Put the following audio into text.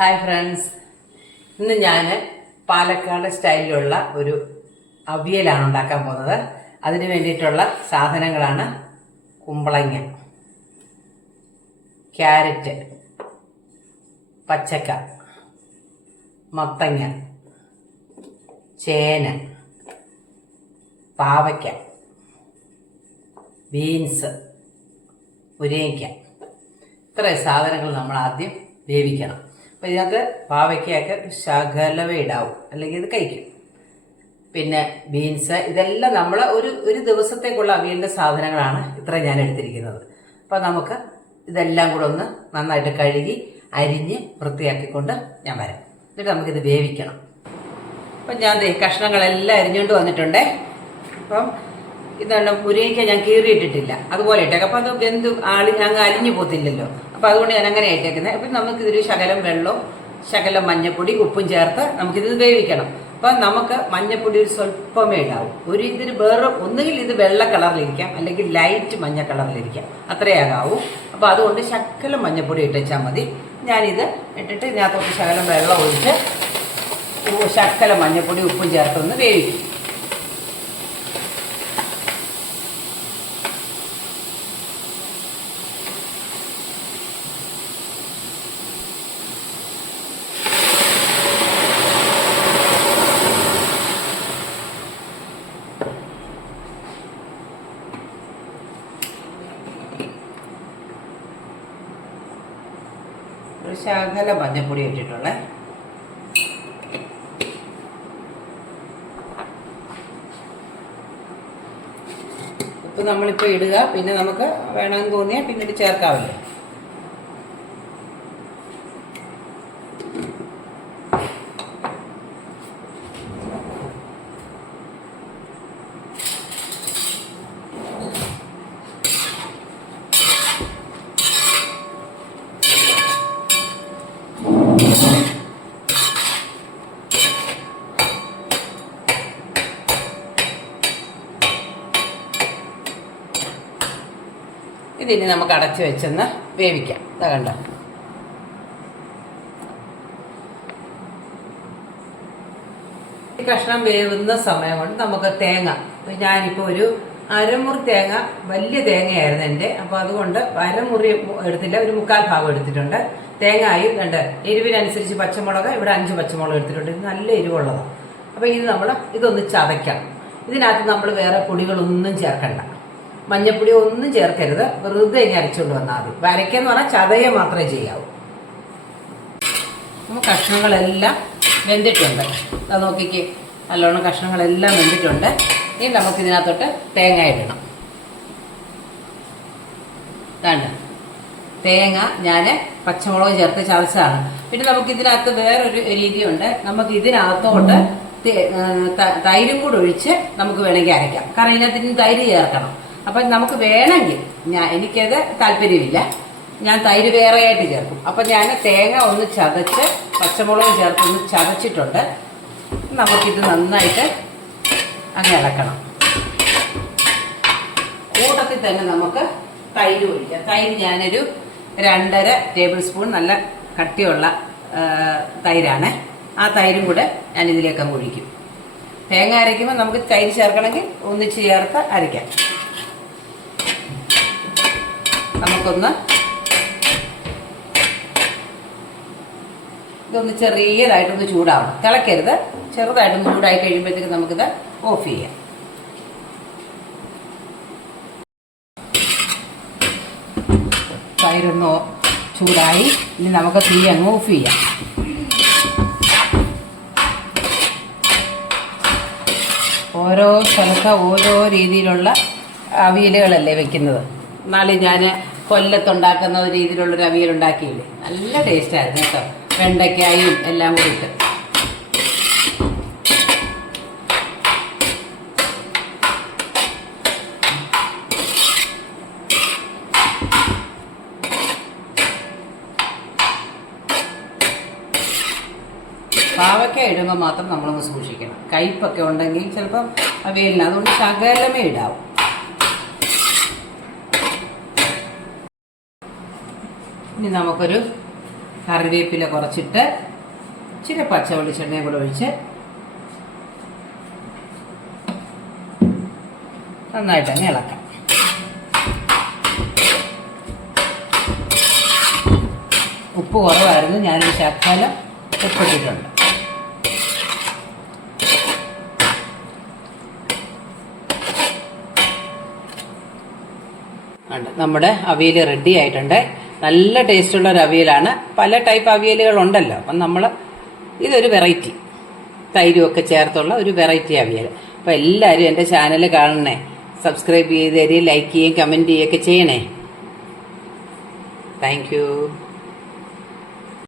Hi friends ഇന്ന് ഞാൻ പാലക്കാട് സ്റ്റൈലിലുള്ള ഒരു അവിയലാണ് ഉണ്ടാക്കാൻ പോകുന്നത്. അതിന് വേണ്ടിയിട്ടുള്ള സാധനങ്ങളാണ് കുമ്പളങ്ങ ക്യാരറ്റ് പച്ചക്ക മത്തങ്ങ ചേന പാവയ്ക്ക ബീൻസ് മുരിങ്ങയ്ക്ക. ഇത്രയും സാധനങ്ങൾ നമ്മൾ ആദ്യം വേവിക്കണം. അപ്പോൾ ഇതിനകത്ത് പാവയ്ക്കയൊക്കെ ശകലവേ ഇടാവും അല്ലെങ്കിൽ ഇത് കഴിക്കും. പിന്നെ ബീൻസ് ഇതെല്ലാം നമ്മൾ ഒരു ഒരു ദിവസത്തേക്കുള്ള അവിയലിന്റെ സാധനങ്ങളാണ് ഇത്ര ഞാൻ എടുത്തിരിക്കുന്നത്. അപ്പോൾ നമുക്ക് ഇതെല്ലാം കൂടെ ഒന്ന് നന്നായിട്ട് കഴുകി അരിഞ്ഞ് വൃത്തിയാക്കിക്കൊണ്ട് ഞാൻ വരാം. എന്നിട്ട് നമുക്കിത് വേവിക്കണം. അപ്പം ഞാൻ കഷ്ണങ്ങളെല്ലാം അരിഞ്ഞുകൊണ്ട് വന്നിട്ടുണ്ടേ. അപ്പം ഇതാണ് മുരിങ്ങയ്ക്ക ഞാൻ കീറിയിട്ടിട്ടില്ല. അതുപോലെ ഇട്ടേക്കാം. അപ്പം അത് എന്ത് ആളി അങ്ങ് അലിഞ്ഞു പോത്തില്ലല്ലോ അപ്പം അതുകൊണ്ട് ഞാൻ അങ്ങനെ ഇട്ടേക്കുന്നത് അപ്പം നമുക്കിതൊരു ശകലം വെള്ളവും ശകലം മഞ്ഞപ്പൊടി ഉപ്പും ചേർത്ത് നമുക്കിത് വേവിക്കണം. അപ്പം നമുക്ക് മഞ്ഞപ്പൊടി ഒരു സ്വല്പമേ ഉണ്ടാവും. ഒരു ഇതിന് വേറെ ഒന്നുകിൽ ഇത് വെള്ള കളറിലിരിക്കാം അല്ലെങ്കിൽ ലൈറ്റ് മഞ്ഞ കളറിലിരിക്കാം. അത്രയാകാവൂ. അപ്പോൾ അതുകൊണ്ട് ശകലം മഞ്ഞപ്പൊടി ഇട്ടുവെച്ചാൽ മതി. ഞാനിത് ഇട്ടിട്ട് ഇതിനകത്തോട്ട് ശകലം വെള്ളം ഒഴിച്ച് ശക്കല മഞ്ഞപ്പൊടി ഉപ്പും ചേർത്തൊന്ന് വേവിക്കും. ഒരു ശകലം മഞ്ഞപ്പൊടി ഇട്ടിട്ടുള്ളേ. ഉപ്പ് നമ്മളിപ്പോൾ ഇടുക. പിന്നെ നമുക്ക് വേണമെന്ന് തോന്നിയാൽ പിന്നീട് ചേർക്കാമല്ലോ ഇതിനി നമുക്ക് അടച്ചു വെച്ചൊന്ന് വേവിക്കാം. ഇതാ കണ്ടോ? കഷ്ണം വേവുന്ന സമയം കൊണ്ട് നമുക്ക് തേങ്ങ. ഞാനിപ്പോൾ ഒരു അരമുറി തേങ്ങ വലിയ തേങ്ങയായിരുന്നു എന്റെ. അപ്പോൾ അതുകൊണ്ട് അരമുറി എടുത്തില്ല ഒരു മുക്കാൽ ഭാഗം എടുത്തിട്ടുണ്ട്. തേങ്ങായി രണ്ട്. എരിവിനനുസരിച്ച് പച്ചമുളക് ഇവിടെ അഞ്ച് പച്ചമുളക് എടുത്തിട്ടുണ്ട്. നല്ല എരിവുള്ളതാണ് അപ്പോൾ ഇത് നമ്മൾ ഇതൊന്ന് ചതയ്ക്കണം ഇതിനകത്ത് നമ്മൾ വേറെ പൊടികളൊന്നും ചേർക്കണ്ട. മഞ്ഞപ്പൊടി ഒന്നും ചേർക്കരുത്. വെറുതെ ഇങ്ങനെ അരച്ചുകൊണ്ട് വന്നാൽ മതി. വരയ്ക്കെന്ന് പറഞ്ഞാൽ ചതയെ മാത്രമേ ചെയ്യാവൂ. നമുക്ക് കഷ്ണങ്ങളെല്ലാം വെന്തിട്ടുണ്ട്. അത് നോക്കിക്ക്. നല്ലോണം കഷ്ണങ്ങളെല്ലാം വെന്തിട്ടുണ്ട്. ഇനി നമുക്ക് ഇതിനകത്തോട്ട് തേങ്ങ ഇടണം. കണ്ട തേങ്ങ ഞാൻ പച്ചമുളക് ചേർത്ത് ചതച്ചതാണ്. പിന്നെ നമുക്ക് ഇതിനകത്ത് വേറൊരു രീതിയുണ്ട്. നമുക്ക് ഇതിനകത്തോട്ട് തൈരും കൂടെ ഒഴിച്ച് നമുക്ക് വേണമെങ്കിൽ അരയ്ക്കാം. കാരണം ഇതിനകത്ത് തൈര് ചേർക്കണം. അപ്പം നമുക്ക് വേണമെങ്കിൽ ഞാൻ എനിക്കത് താല്പര്യമില്ല. ഞാൻ തൈര് വേറെയായിട്ട് ചേർക്കും. അപ്പം ഞാൻ തേങ്ങ ഒന്ന് ചതച്ച് പച്ചമുളക് ചേർത്ത് ഒന്ന് ചതച്ചിട്ടുണ്ട്. നമുക്കിത് നന്നായിട്ട് അങ്ങ് ഇളക്കണം. കൂട്ടത്തിൽ തന്നെ നമുക്ക് തൈര് ഒഴിക്കാം. തൈര് ഞാനൊരു രണ്ടര ടേബിൾ സ്പൂൺ നല്ല കട്ടിയുള്ള തൈരാണ്. ആ തൈരും കൂടെ ഞാൻ ഇതിലേക്ക് അങ്ങ് ഒഴിക്കും. തേങ്ങ അരയ്ക്കുമ്പോൾ നമുക്ക് തൈര് ചേർക്കണമെങ്കിൽ ഒന്നിച്ച് ചേർത്ത് അരയ്ക്കാം. നമുക്കൊന്ന് ഇതൊന്ന് ചെറിയതായിട്ടൊന്ന് ചൂടാവും തിളക്കരുത്. ചെറുതായിട്ടൊന്ന് ചൂടായി കഴിയുമ്പോഴത്തേക്ക് നമുക്കിത് ഓഫ് ചെയ്യാം. തൈരൊന്ന് ചൂടായി. ഇനി നമുക്ക് തീ അങ്ങ് ഓഫ് ചെയ്യാം. ഓരോ സ്ഥലത്ത് ഓരോ രീതിയിലുള്ള അവിയലുകളല്ലേ വെക്കുന്നത്. എന്നാലും ഞാൻ കൊല്ലത്തുണ്ടാക്കുന്ന ഒരു രീതിയിലുള്ളൊരു അവിയൽ ഉണ്ടാക്കിയില്ലേ? നല്ല ടേസ്റ്റായിരുന്നു കേട്ടോ. വെണ്ടയ്ക്കായും എല്ലാം കൂടി ഇട്ട് പാവയ്ക്ക ഇടുമ്പോൾ മാത്രം നമ്മളൊന്ന് സൂക്ഷിക്കണം. കയ്പൊക്കെ ഉണ്ടെങ്കിൽ ചിലപ്പം അവയില്ല അതുകൊണ്ട് ശകലമേ ഇടാവും. ഇനി നമുക്കൊരു കറിവേപ്പില കുറച്ചിട്ട് ഇച്ചിരി പച്ച വെളിച്ചെണ്ണയും കൂടെ ഒഴിച്ച് നന്നായിട്ട് തന്നെ ഇളക്കാം. ഉപ്പ് കുറവായിരുന്നു. ഞാനൊരു ചക്കാലം ഉപ്പിട്ടിട്ടുണ്ട്. നമ്മുടെ അവിയൽ റെഡി ആയിട്ടുണ്ട്. നല്ല ടേസ്റ്റുള്ള ഒരു അവിയലാണ്. പല ടൈപ്പ് അവിയലുകൾ ഉണ്ടല്ലോ അപ്പം നമ്മൾ ഇതൊരു വെറൈറ്റി. തൈരും ഒക്കെ ചേർത്തുള്ള ഒരു വെറൈറ്റി അവിയൽ. അപ്പം എല്ലാവരും എന്റെ ചാനൽ കാണണേ. സബ്സ്ക്രൈബ് ചെയ്ത് തരികയും ലൈക്ക് ചെയ്യുകയും കമന്റ് ചെയ്യുകയൊക്കെ ചെയ്യണേ. താങ്ക്